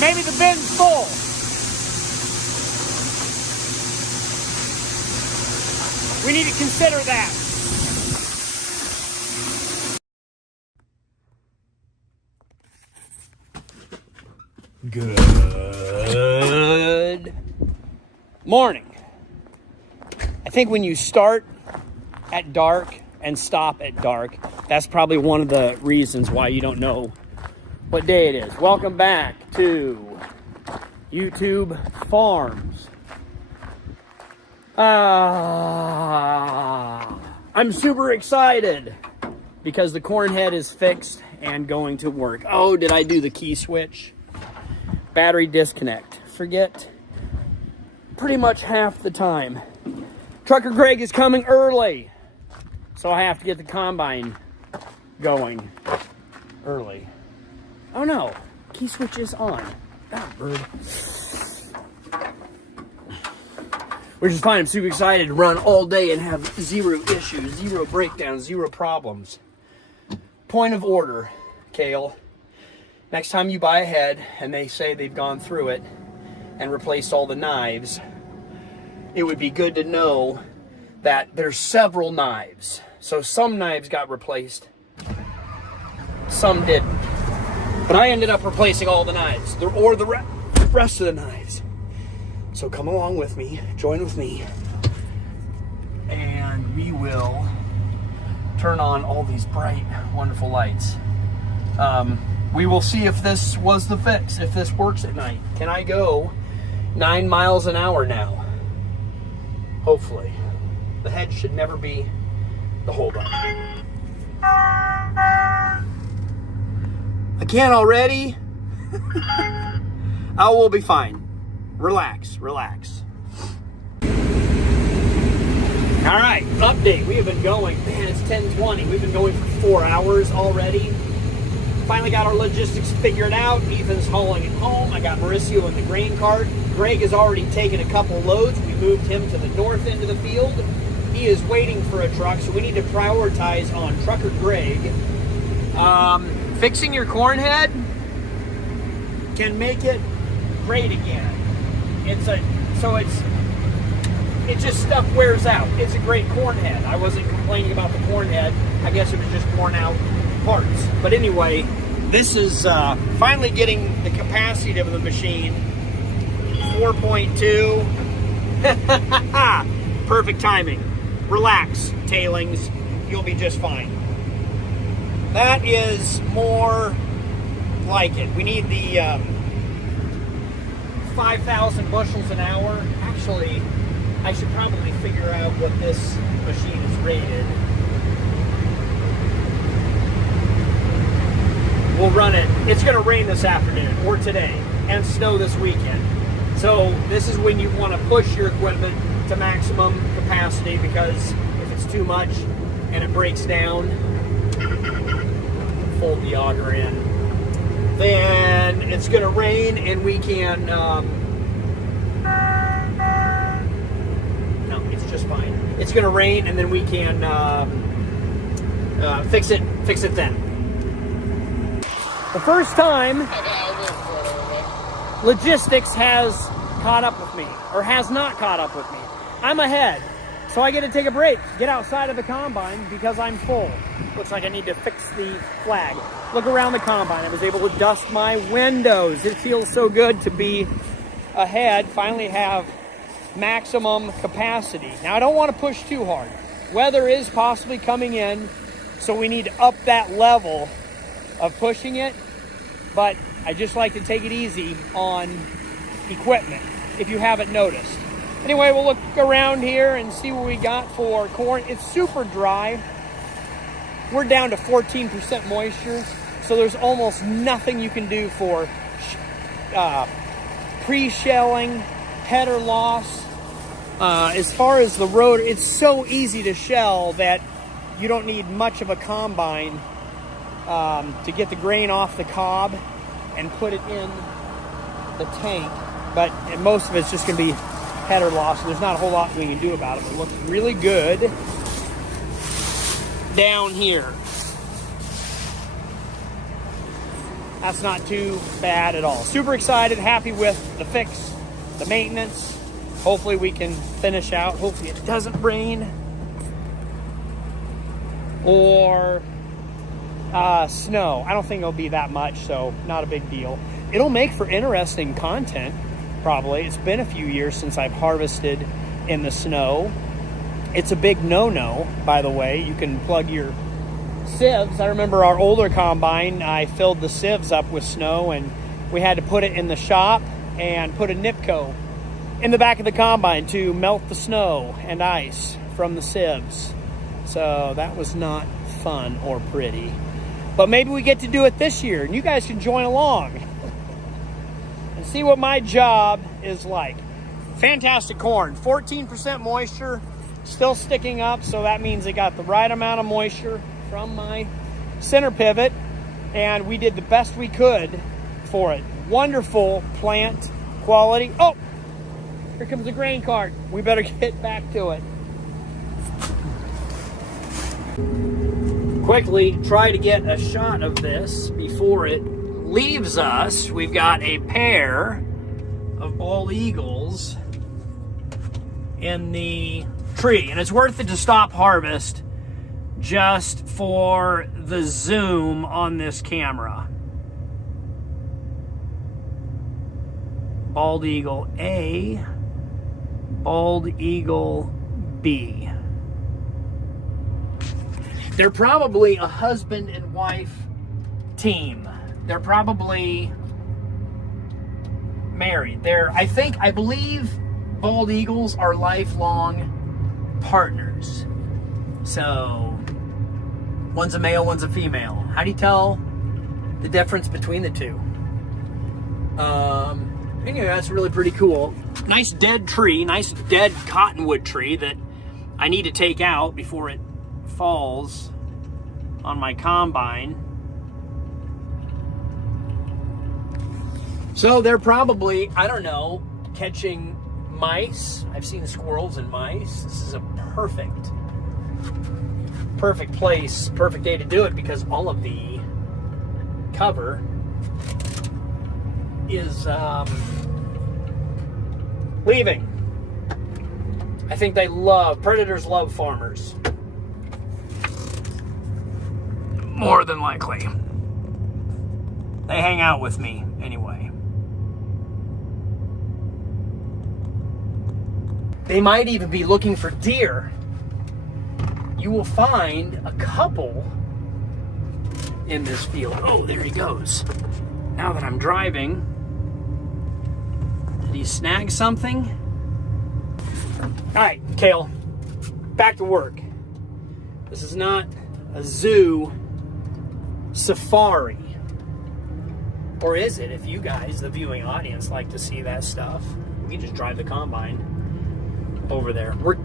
Maybe the bin's full. We need to consider that. Good morning. I think when you start at dark and stop at dark, that's probably one of the reasons why you don't know what day it is. Welcome back to YouTube Farms. I'm super excited because the corn head is fixed and going to work. Oh, did I do the key switch? Battery disconnect. Forget pretty much half the time. Trucker Greg is coming early, so I have to get the combine going early. Oh no, key switch is on. Ah, bird. Which is fine. I'm super excited to run all day and have zero issues, zero breakdowns, zero problems. Point of order, Kale. Next time you buy a head and they say they've gone through it and replaced all the knives, it would be good to know that there's several knives. So some knives got replaced, some didn't. But I ended up replacing all the knives, or the rest of the knives. So come along with me, join with me, and we will turn on all these bright, wonderful lights. We will see if this was the fix, if this works at night. Can I go 9 miles an hour now? Hopefully. The head should never be the holdup. I can't already. Oh, we'll be fine. Relax, relax. All right, update. We have been going, man, it's 10:20. We've been going for 4 hours already. Finally got our logistics figured out. Ethan's hauling it home. I got Mauricio in the grain cart. Greg has already taken a couple loads. We moved him to the north end of the field. He is waiting for a truck, so we need to prioritize on Trucker Greg. Fixing your corn head can make it great again. It's just stuff wears out. It's a great corn head. I wasn't complaining about the corn head. I guess it was just worn out parts. But anyway, this is finally getting the capacity of the machine. 4.2. Perfect timing. Relax, tailings. You'll be just fine. That is more like it. We need the 5,000 bushels an hour. Actually, I should probably figure out what this machine is rated. We'll run it. It's going to rain this afternoon or today and snow this weekend. So this is when you want to push your equipment to maximum capacity, because if it's too much and it breaks down, fold the auger in, then it's going to rain and we can, no, it's just fine. It's going to rain and then we can fix it then. The first time logistics has caught up with me, or has not caught up with me. I'm ahead, so I get to take a break, get outside of the combine because I'm full. Looks like I need to fix the flag. Look around the combine. I was able to dust my windows. It feels so good to be ahead, finally have maximum capacity. Now, I don't want to push too hard. Weather is possibly coming in, so we need to up that level of pushing it, but I just like to take it easy on equipment, if you haven't noticed. Anyway, we'll look around here and see what we got for corn. It's super dry. We're down to 14% moisture, so there's almost nothing you can do for pre-shelling, header loss. As far as the rotor, it's so easy to shell that you don't need much of a combine to get the grain off the cob and put it in the tank. But most of it's just going to be header loss. So there's not a whole lot we can do about it. It looks really good down here. That's not too bad at all. Super excited, happy with the fix, the maintenance. Hopefully we can finish out. Hopefully it doesn't rain or snow. I don't think it'll be that much, so not a big deal. It'll make for interesting content, probably. It's been a few years since I've harvested in the snow. It's a big no-no, by the way. You can plug your sieves. I remember our older combine, I filled the sieves up with snow, and we had to put it in the shop and put a Nipco in the back of the combine to melt the snow and ice from the sieves. So that was not fun or pretty. But maybe we get to do it this year, and you guys can join along and see what my job is like. Fantastic corn, 14% moisture, still sticking up, so that means it got the right amount of moisture from my center pivot, and we did the best we could for it. Wonderful plant quality. Oh, here comes the grain cart. We better get back to it. Quickly try to get a shot of this before it leaves us. We've got a pair of bald eagles in the tree, and it's worth it to stop harvest just for the zoom on this camera. Bald eagle A, bald eagle B. They're probably a husband and wife team. They're probably married. I believe bald eagles are lifelong partners. So one's a male, one's a female. How do you tell the difference between the two? Anyway, that's really pretty cool. Nice dead tree, nice dead cottonwood tree that I need to take out before it falls on my combine. So they're probably, I don't know, catching mice. I've seen squirrels and mice. This is a perfect place, perfect day to do it, because all of the cover is leaving. I think predators love farmers. More than likely. They hang out with me anyway. They might even be looking for deer. You will find a couple in this field. Oh, there he goes. Now that I'm driving, did he snag something? All right, Kale, back to work. This is not a zoo safari. Or is it? If you guys, the viewing audience, like to see that stuff, we can just drive the combine over there. We're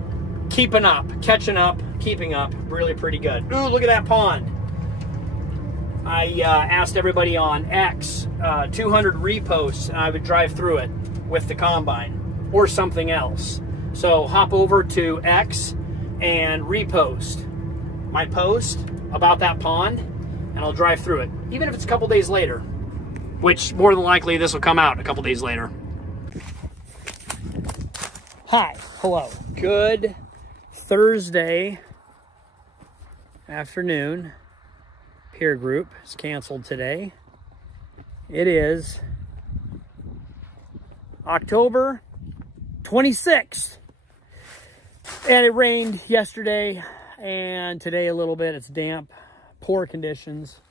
keeping up, catching up, keeping up, really pretty good. Ooh, look at that pond. I asked everybody on X, 200 reposts, and I would drive through it with the combine or something else. So hop over to X and repost my post about that pond, and I'll drive through it, even if it's a couple days later, which more than likely this will come out a couple days later. Hi, hello, good Thursday afternoon. Peer group is canceled today. It is October 26th, and it rained yesterday and today a little bit. It's damp, poor conditions,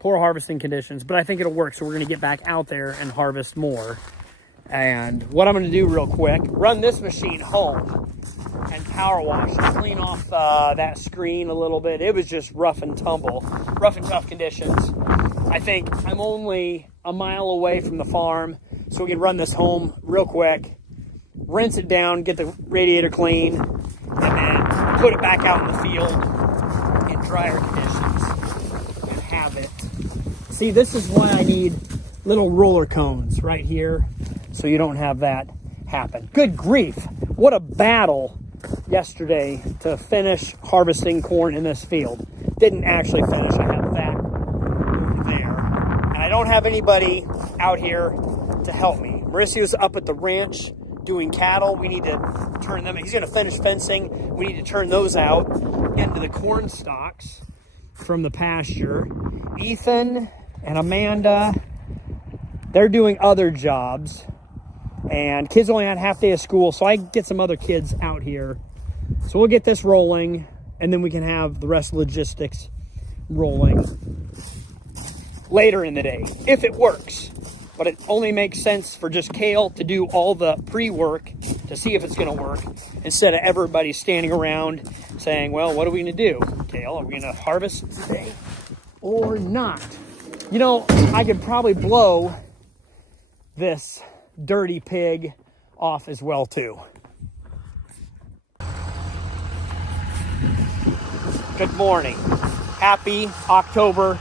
poor harvesting conditions, but I think it'll work. So we're going to get back out there and harvest more. And what I'm going to do real quick, run this machine home and power wash and clean off that screen a little bit. It was just rough and tough conditions. I think I'm only a mile away from the farm, so we can run this home real quick, rinse it down, get the radiator clean, and then put it back out in the field in drier conditions and have it. See, this is why I need little roller cones right here, so you don't have that happen. Good grief, what a battle yesterday to finish harvesting corn in this field. Didn't actually finish. I had that over there, and I don't have anybody out here to help me. Mauricio's up at the ranch doing cattle. We need to turn them. He's going to finish fencing. We need to turn those out into the corn stalks from the pasture. Ethan and Amanda, they're doing other jobs. And kids only had half day of school, so I get some other kids out here. So we'll get this rolling, and then we can have the rest of the logistics rolling later in the day, if it works. But it only makes sense for just Kale to do all the pre-work to see if it's going to work, instead of everybody standing around saying, well, what are we going to do? Kale, are we going to harvest today or not? You know, I could probably blow this dirty pig off as well too. Good morning. Happy October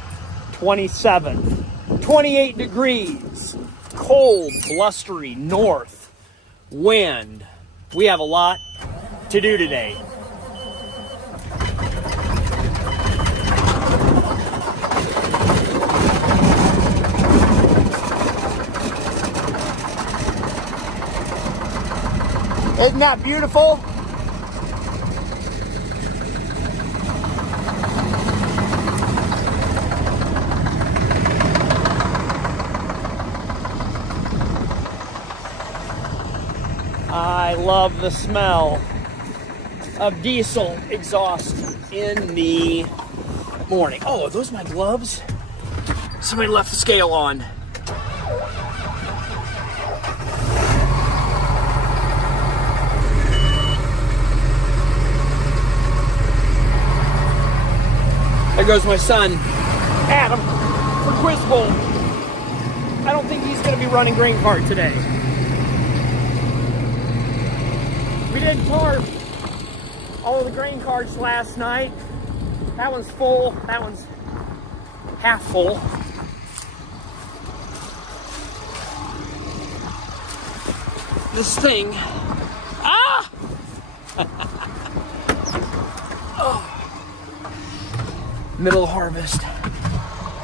27th. 28 degrees. Cold, blustery, north wind. We have a lot to do today. Isn't that beautiful? I love the smell of diesel exhaust in the morning. Oh, are those my gloves? Somebody left the scale on. There goes my son, Adam, for Quiz Bowl. I don't think he's going to be running grain cart today. We did carve all of the grain carts last night. That one's full. That one's half full. This thing. Ah! Oh. Middle of harvest.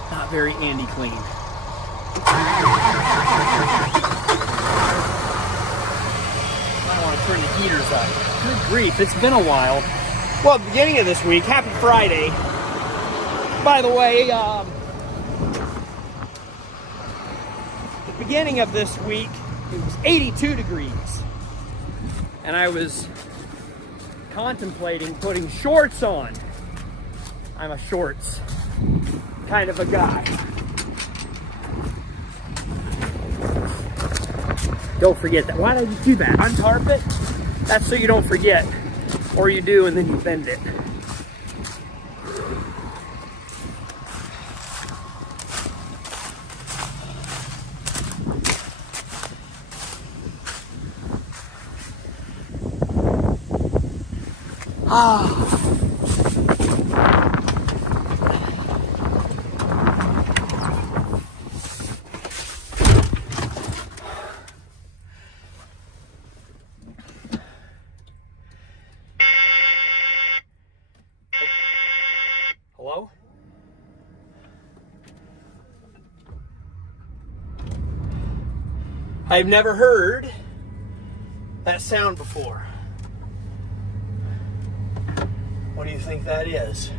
Not very Andy clean. I want to turn the heaters up. Good grief, it's been a while. Well, beginning of this week, happy Friday. By the way, the beginning of this week, it was 82 degrees. And I was contemplating putting shorts on. I'm a shorts kind of a guy. Don't forget that. Why did you do that? Untarp it? That's so you don't forget. Or you do and then you bend it. Hello? I've never heard that sound before. What do you think that is?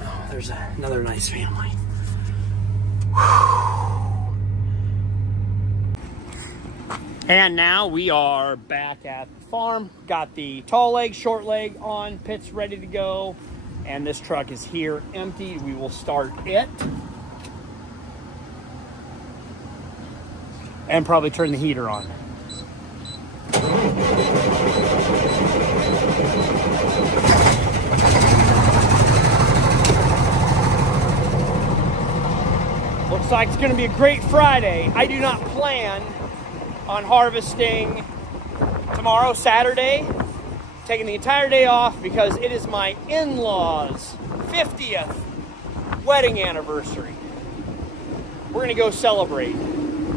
Oh, there's another nice family. And now we are back at the farm. Got the tall leg, short leg on, pit's ready to go. And this truck is here empty. We will start it. And probably turn the heater on. Looks like it's going to be a great Friday. I do not plan on harvesting tomorrow, Saturday. Taking the entire day off because it is my in-laws' 50th wedding anniversary. We're going to go celebrate.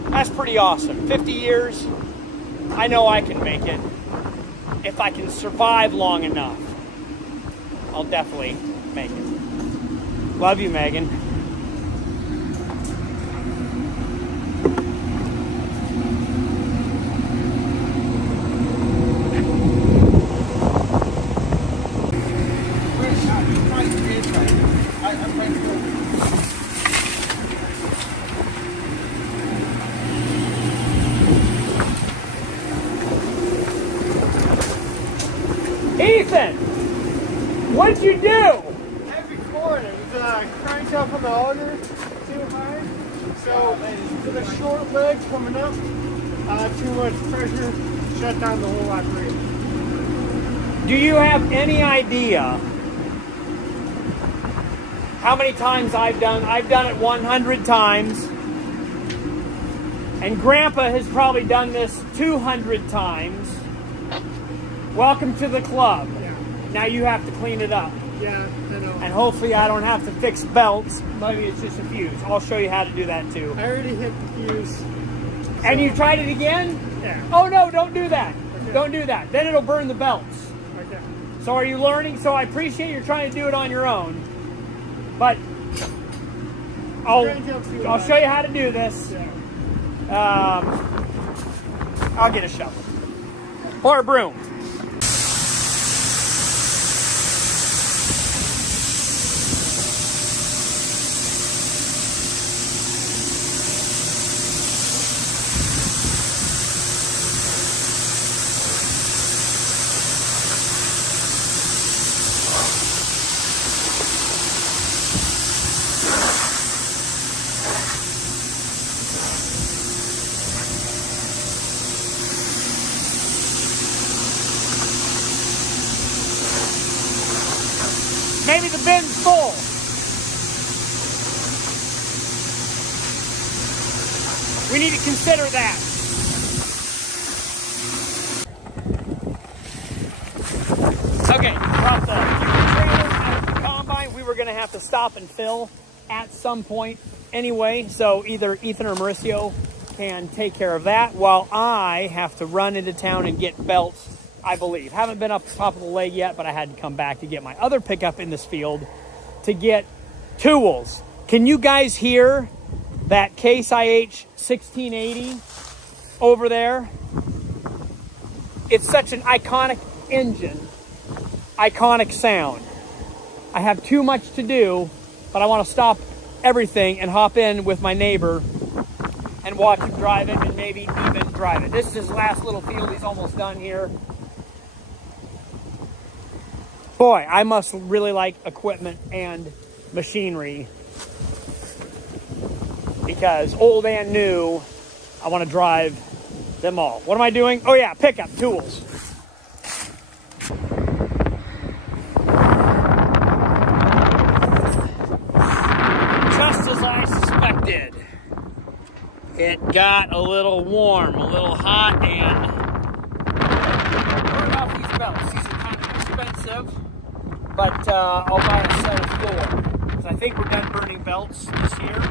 That's pretty awesome. 50 years. I know I can make it. If I can survive long enough, I'll definitely make it. Love you, Megan. yourself on the auger too high. So with a short leg coming up, too much pressure, shut down the whole operation. Do you have any idea how many times I've done it 100 times, and Grandpa has probably done this 200 times. Welcome to the club. Yeah. Now you have to clean it up. Yeah, I know. And hopefully I don't have to fix belts. Maybe it's just a fuse. I'll show you how to do that too. I already hit the fuse. And you tried it again? Yeah. Oh no, don't do that. Okay. Don't do that. Then it'll burn the belts. Okay. So are you learning? So I appreciate you're trying to do it on your own. But I'll show you how to do this. Yeah. I'll get a shovel. Or a broom. Maybe the bin's full. We need to consider that. Okay, brought the trailer out of the combine. We were going to have to stop and fill at some point anyway, so either Ethan or Mauricio can take care of that while I have to run into town and get belts. I believe. Haven't been up the top of the leg yet, but I had to come back to get my other pickup in this field to get tools. Can you guys hear that Case IH 1680 over there? It's such an iconic engine, iconic sound. I have too much to do, but I want to stop everything and hop in with my neighbor and watch him drive it and maybe even drive it. This is his last little field. He's almost done here. Boy, I must really like equipment and machinery, because old and new, I want to drive them all. What am I doing? Oh yeah, pickup tools. Just as I suspected, it got a little warm, a little hot, and burned off these belts. These are kind of expensive. But I'll buy a set of 4. Because I think we're done burning belts this year.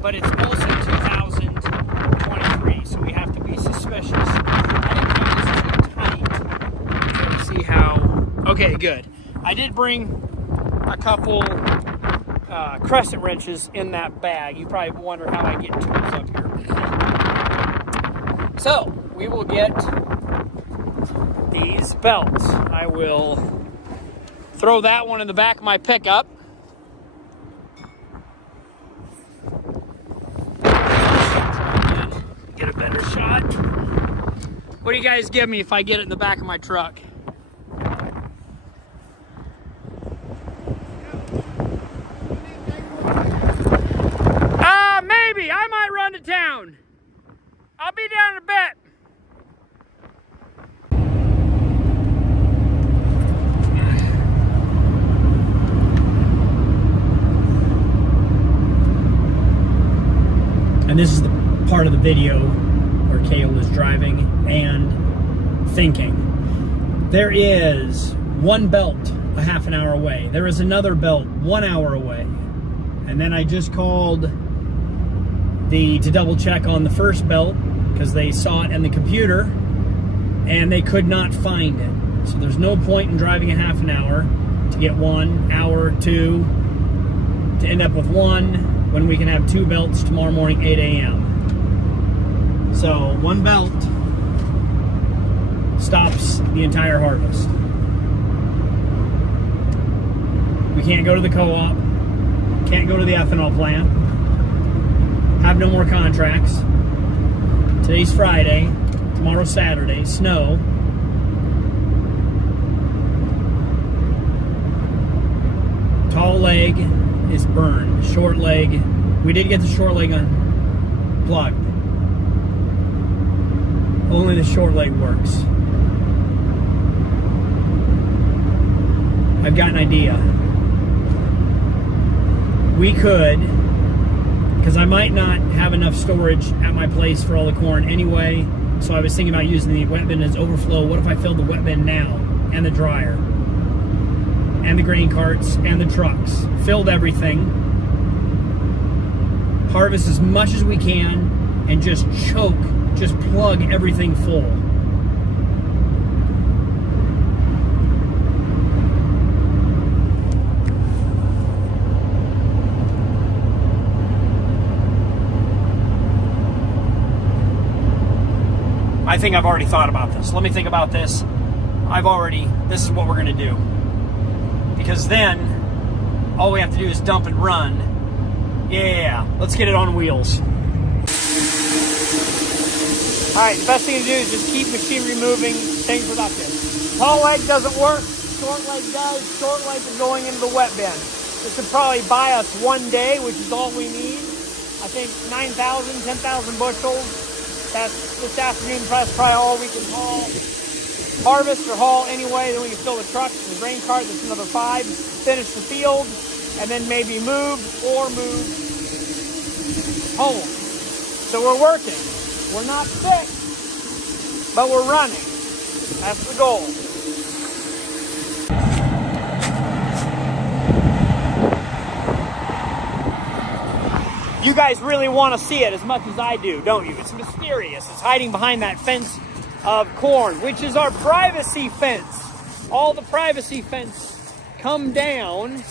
But it's also 2023, so we have to be suspicious. I didn't think it was too tight. So to see how... Okay, good. I did bring a couple crescent wrenches in that bag. You probably wonder how I get tools up here. So, we will get these belts. I will... throw that one in the back of my pickup. Get a better shot. What do you guys give me if I get it in the back of my truck? Maybe. I might run to town. I'll be down in a bit. And this is the part of the video where Cale is driving and thinking. There is one belt a half an hour away. There is another belt 1 hour away. And then I just called to double check on the first belt because they saw it in the computer and they could not find it. So there's no point in driving a half an hour to get 1 hour, 2, to end up with 1 when we can have 2 belts tomorrow morning, 8 a.m. So 1 belt stops the entire harvest. We can't go to the co-op, can't go to the ethanol plant, have no more contracts. Today's Friday, tomorrow's Saturday, snow. Tall leg, is burned. Short leg. We did get the short leg unplugged. Only the short leg works. I've got an idea. We could, because I might not have enough storage at my place for all the corn anyway, so I was thinking about using the wet bin as overflow. What if I filled the wet bin now, and the dryer, and the grain carts, and the trucks? Filled everything, harvest as much as we can, and just plug everything full. I think I've already thought about this. Let me think about this. This is what we're gonna do. Because then, all we have to do is dump and run. Yeah, let's get it on wheels. All right, the best thing to do is just keep machinery moving, staying productive. Tall leg doesn't work, short leg does. Short leg is going into the wet bin. This would probably buy us one day, which is all we need. I think 9,000, 10,000 bushels. That's this afternoon, that's probably all we can haul. Harvest or haul anyway, then we can fill the trucks and the grain cart. That's another 5. Finish the field, and then maybe move home. So we're working. We're not fixed, but we're running. That's the goal. You guys really want to see it as much as I do, don't you? It's mysterious. It's hiding behind that fence of corn, which is our privacy fence. All the privacy fence come down.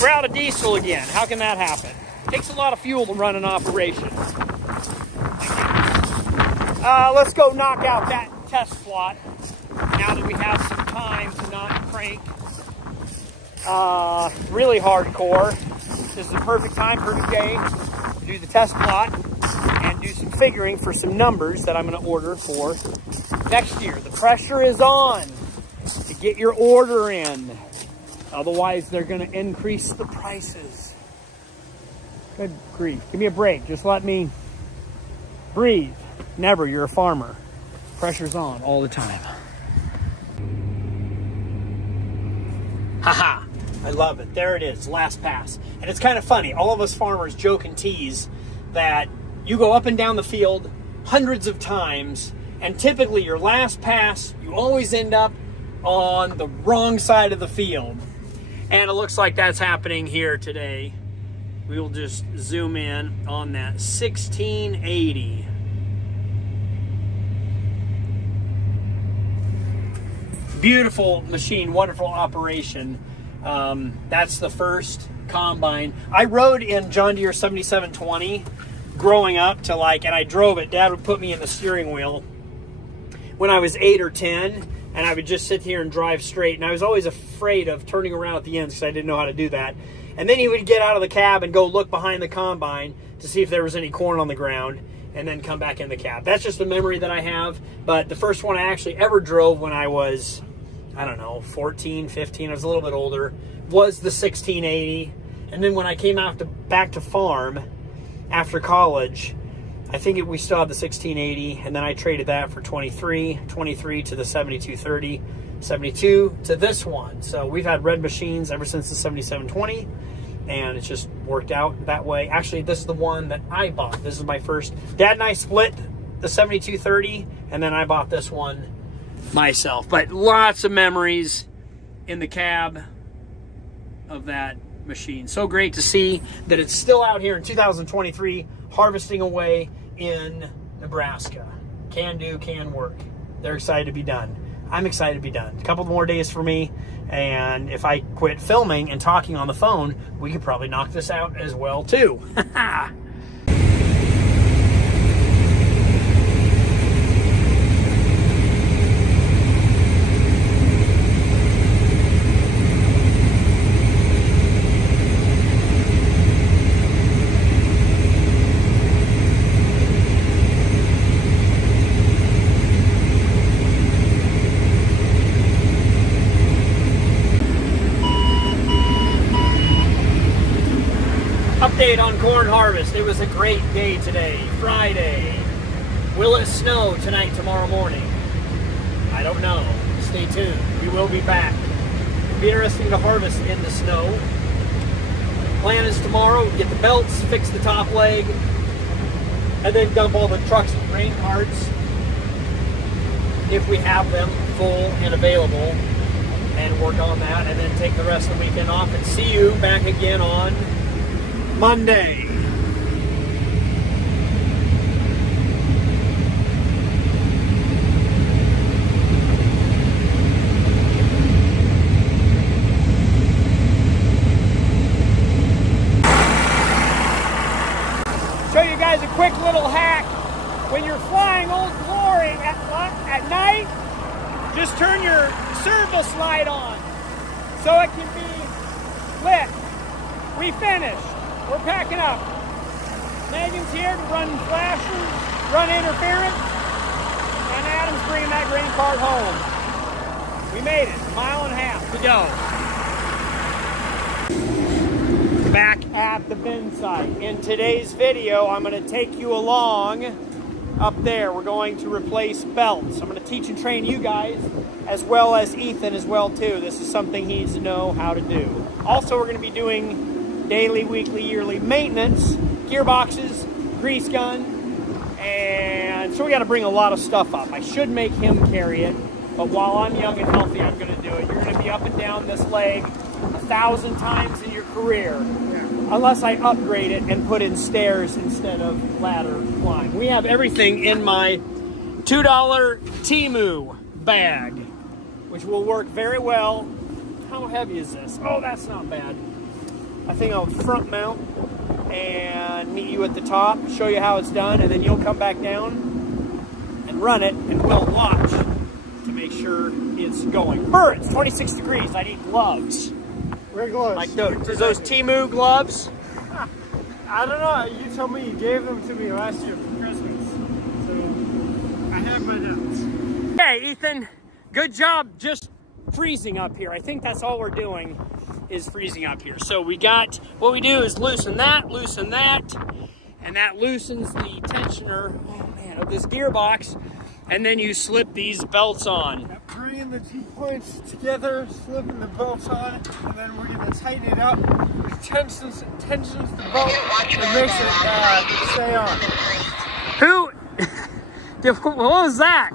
We're out of diesel again. How can that happen? Takes a lot of fuel to run an operation. Let's go knock out that test plot now that we have some time to not crank really hardcore. This is the perfect time, perfect day to do the test plot and do some figuring for some numbers that I'm going to order for next year. The pressure is on to get your order in. Otherwise, they're going to increase the prices. Good grief. Give me a break. Just let me breathe. Never. You're a farmer. Pressure's on all the time. Haha. I love it. There it is. Last pass. And it's kind of funny. All of us farmers joke and tease that you go up and down the field hundreds of times, and typically your last pass, you always end up on the wrong side of the field. And it looks like that's happening here today. We will just zoom in on that 1680. Beautiful machine, wonderful operation. That's the first combine. I rode in John Deere 7720 growing up to and I drove it. Dad would put me in the steering wheel when I was 8 or 10. And I would just sit here and drive straight. And I was always afraid of turning around at the ends because I didn't know how to do that. And then he would get out of the cab and go look behind the combine to see if there was any corn on the ground and then come back in the cab. That's just a memory that I have. But the first one I actually ever drove when I was, I don't know, 14, 15, I was a little bit older, was the 1680. And then when I came out back to farm after college, I think we still had the 1680, and then I traded that for 23 to the 7230, 72 to this one. So we've had red machines ever since the 7720, and it's just worked out that way. Actually, this is the one that I bought. This is my first. Dad and I split the 7230, and then I bought this one myself. But lots of memories in the cab of that machine. So great to see that it's still out here in 2023 harvesting away in Nebraska. Can do, can work. They're excited to be done. I'm excited to be done. A couple more days for me, and if I quit filming and talking on the phone, we could probably knock this out as well too. Update on corn harvest. It was a great day today, Friday. Will it snow tonight, tomorrow morning? I don't know. Stay tuned. We will be back. It'll be interesting to harvest in the snow. Plan is tomorrow, get the belts, fix the top leg, and then dump all the trucks and grain carts, if we have them full and available, and work on that, and then take the rest of the weekend off and see you back again on Monday. Show you guys a quick little hack. When you're flying Old Glory at night, just turn your service light on so it can be lit. We finished. We're packing up. Megan's here to run flashers, run interference, and Adam's bringing that grain cart home. We made it, 1.5 miles to go. Back at the bin site. In today's video, I'm going to take you along up there. We're going to replace belts. I'm going to teach and train you guys, as well as Ethan as well too. This is something he needs to know how to do. Also, we're going to be doing daily, weekly, yearly maintenance, gearboxes, grease gun, and so we got to bring a lot of stuff up. I should make him carry it, but while I'm young and healthy, I'm going to do it. You're going to be up and down this leg 1,000 times in your career, unless I upgrade it and put in stairs instead of ladder climb. We have everything in my $2 Temu bag, which will work very well. How heavy is this? Oh, that's not bad. I think I'll front mount and meet you at the top, show you how it's done, and then you'll come back down and run it, and we'll watch to make sure it's going. Burr, it's 26 degrees. I need gloves. Wear gloves. Like those Temu gloves. I don't know. You told me you gave them to me last year for Christmas. So I have my notes. Hey, Ethan, good job just freezing up here. I think that's all we're doing is freezing up here. So what we do is loosen that, and that loosens the tensioner, of this gearbox, and then you slip these belts on. Bringing the 2 points together, slipping the belts on, and then we're going to tighten it up, which tensions the belt and makes it stay on. What was that?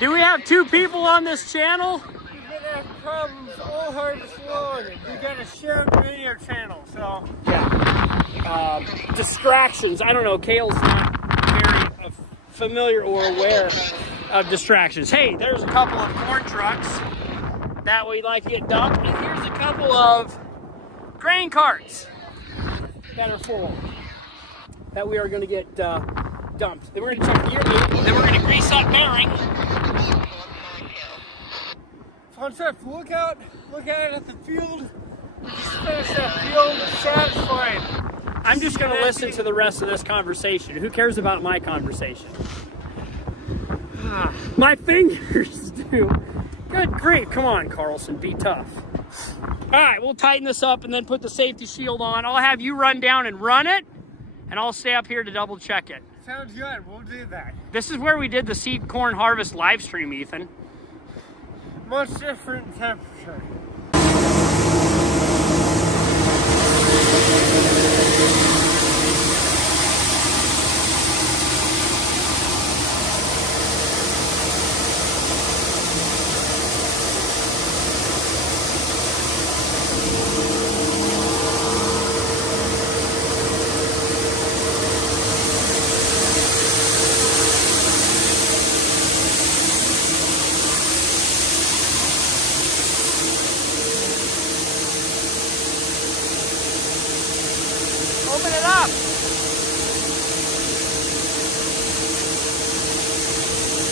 Do we have 2 people on this channel? We're going to have problems all harvest long. We got a shared video channel, so. Yeah. Distractions. I don't know. Kale's not very familiar or aware of distractions. Hey, there's a couple of corn trucks that we'd like to get dumped, and here's a couple of grain carts that are full that we are going to get dumped. Then we're going to check gear loop, then we're going to grease that bearing. Fun stuff. Look at it at the field. We just finished that field. Satisfying. I'm just going to listen to the rest of this conversation. Who cares about my conversation? My fingers do. Good grief. Come on, Carlson. Be tough. All right, we'll tighten this up and then put the safety shield on. I'll have you run down and run it, and I'll stay up here to double check it. Sounds good. We'll do that. This is where we did the seed corn harvest live stream, Ethan. Much different temperature.